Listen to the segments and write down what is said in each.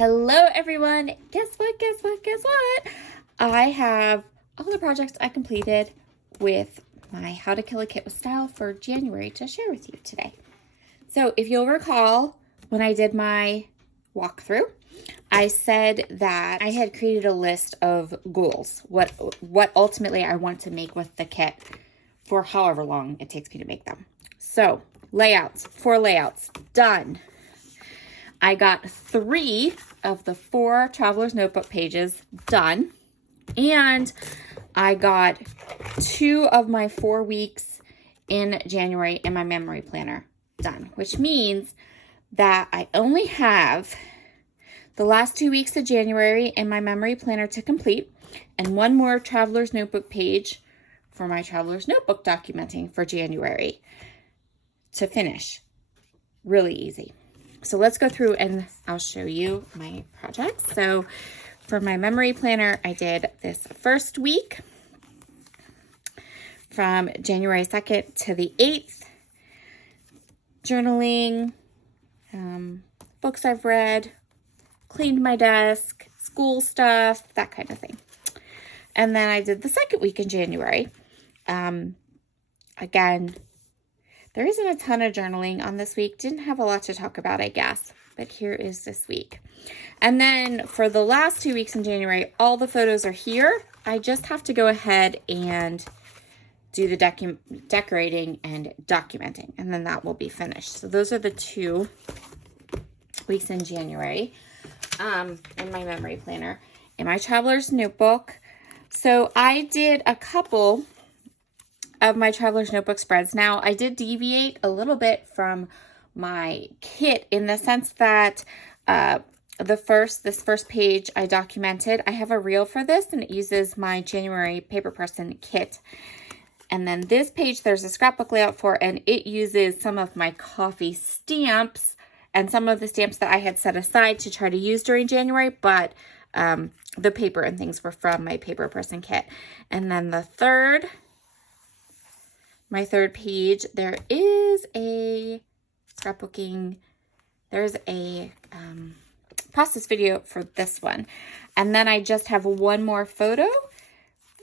Hello everyone. Guess what? I have all the projects I completed with my How to Kill a Kit with Style for January to share with you today. So if you'll recall, when I did my walkthrough, I said that I had created a list of goals, what ultimately I want to make with the kit for however long it takes me to make them. So layouts, 4 layouts, done. I got 3 of the 4 Traveler's Notebook pages done, and I got 2 of my 4 weeks in January in my memory planner done, which means that I only have the last 2 weeks of January in my memory planner to complete, and 1 more Traveler's Notebook page for my Traveler's Notebook documenting for January to finish. Really easy. So let's go through and I'll show you my projects. So for my memory planner, I did this first week from January 2nd to the 8th. Journaling, books I've read, cleaned my desk, school stuff, that kind of thing. And then I did the second week in January. Again, there isn't a ton of journaling on this week. Didn't have a lot to talk about, I guess. But here is this week. And then for the last 2 weeks in January, all the photos are here. I just have to go ahead and do the decorating and documenting. And then that will be finished. So those are the 2 weeks in January in my memory planner. In my Traveler's Notebook. So I did a couple of my Traveler's Notebook spreads. Now, I did deviate a little bit from my kit in the sense that this first page I documented. I have a reel for this, and it uses my January Paper Person kit. And then this page, there's a scrapbook layout for, and it uses some of my coffee stamps and some of the stamps that I had set aside to try to use during January, but the paper and things were from my Paper Person kit. And then my third page, there is a scrapbooking, there's a process video for this one. And then I just have 1 more photo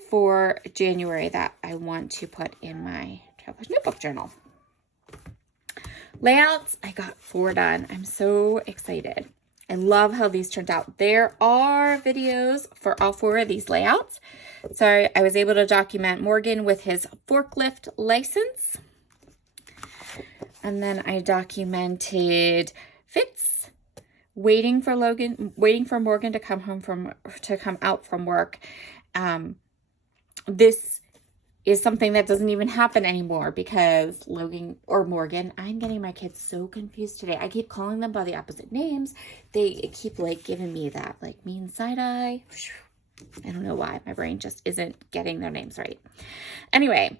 for January that I want to put in my Traveler's Notebook journal. Layouts, I got 4 done. I'm so excited. I love how these turned out. There are videos for all 4 of these layouts. So I was able to document Morgan with his forklift license. And then I documented Fitz waiting for Morgan to come out from work. This is something that doesn't even happen anymore because Logan or Morgan, I'm getting my kids so confused today. I keep calling them by the opposite names. They keep like giving me that like mean side eye. I don't know why. My brain just isn't getting their names right. Anyway,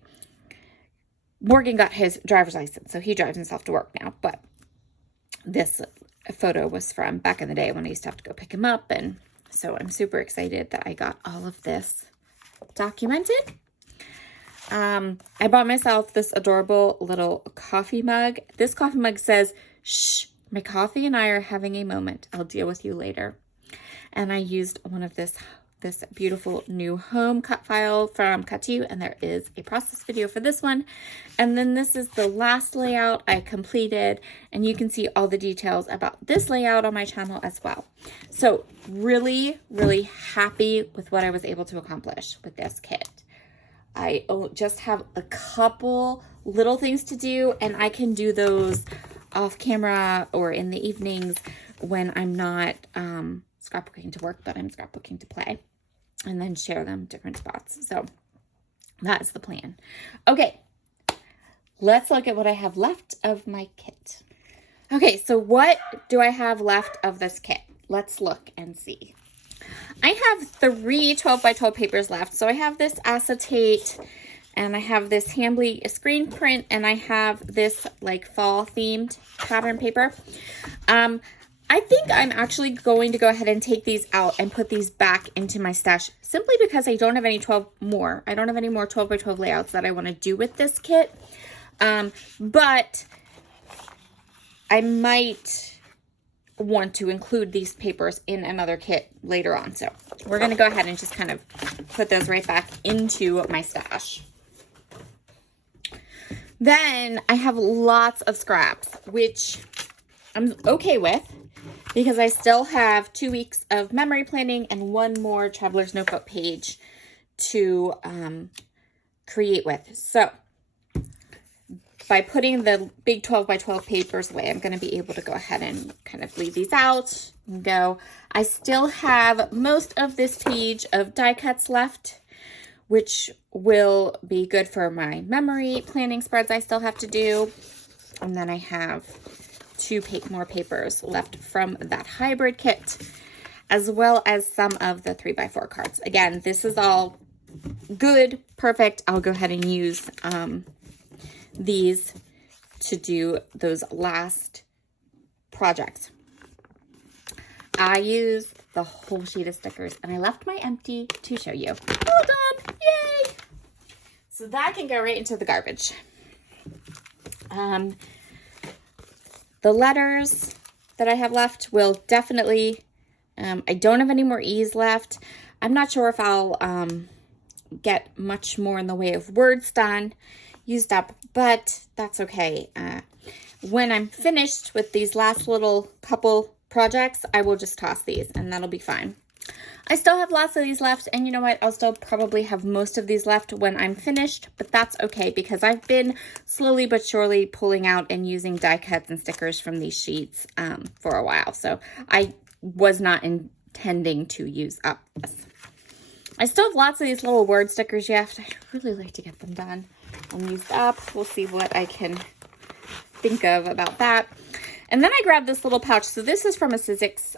Morgan got his driver's license, so he drives himself to work now. But this photo was from back in the day when I used to have to go pick him up. And so I'm super excited that I got all of this documented. I bought myself this adorable little coffee mug. This coffee mug says, "Shh, my coffee and I are having a moment. I'll deal with you later." And I used one of this beautiful new home cut file from Cut To You, and there is a process video for this one. And then this is the last layout I completed, and you can see all the details about this layout on my channel as well. So really, really happy with what I was able to accomplish with this kit. I just have a couple little things to do, and I can do those off camera or in the evenings when I'm not scrapbooking to work, but I'm scrapbooking to play, and then share them different spots. So that's the plan. Okay, let's look at what I have left of my kit. Okay, so what do I have left of this kit? Let's look and see. I have 3 12 by 12 papers left. So I have this acetate, and I have this Hambly screen print, and I have this like fall themed pattern paper. I think I'm actually going to go ahead and take these out and put these back into my stash simply because I don't have any 12 more. I don't have any more 12 by 12 layouts that I want to do with this kit. But I might want to include these papers in another kit later on. So we're going to go ahead and just kind of put those right back into my stash. Then I have lots of scraps, which I'm okay with because I still have 2 weeks of memory planning and one more Traveler's Notebook page to create with. So by putting the big 12 by 12 papers away, I'm going to be able to go ahead and kind of leave these out and go. I still have most of this page of die cuts left, which will be good for my memory planning spreads I still have to do. And then I have 2 more papers left from that hybrid kit, as well as some of the 3x4 cards. Again, this is all good, perfect. I'll go ahead and use these to do those last projects. I used the whole sheet of stickers and I left my empty to show you. All done, yay! So that can go right into the garbage. The letters that I have left will definitely, I don't have any more E's left. I'm not sure if I'll get much more in the way of words done, used up, but that's okay. When I'm finished with these last little couple projects, I will just toss these and that'll be fine. I still have lots of these left, and you know what? I'll still probably have most of these left when I'm finished, but that's okay because I've been slowly but surely pulling out and using die cuts and stickers from these sheets for a while. So I was not intending to use up this. I still have lots of these little word stickers left. I'd really like to get them done and used up. We'll see what I can think of about that. And then I grabbed this little pouch. So this is from a Sizzix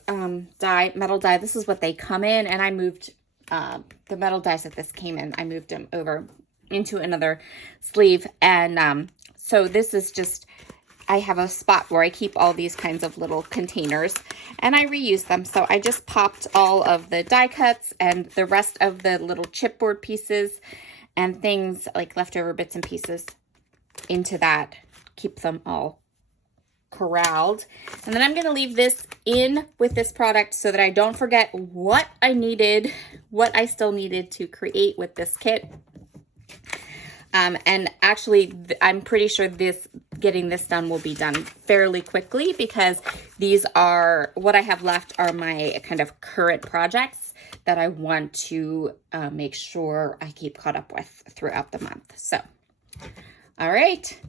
metal die. This is what they come in. And I moved the metal dies that this came in. I moved them over into another sleeve. And so this is just, I have a spot where I keep all these kinds of little containers. And I reuse them. So I just popped all of the die cuts and the rest of the little chipboard pieces and things like leftover bits and pieces into that. Keep them all corralled. And then I'm going to leave this in with this product so that I don't forget what I needed, what I still needed to create with this kit. And actually, I'm pretty sure getting this done will be done fairly quickly because these are, what I have left are my kind of current projects that I want to make sure I keep caught up with throughout the month. So, all right.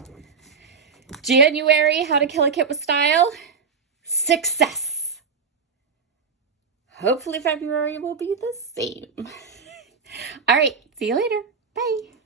January, how to kill a kit with style, success. Hopefully February will be the same. All right, see you later. Bye.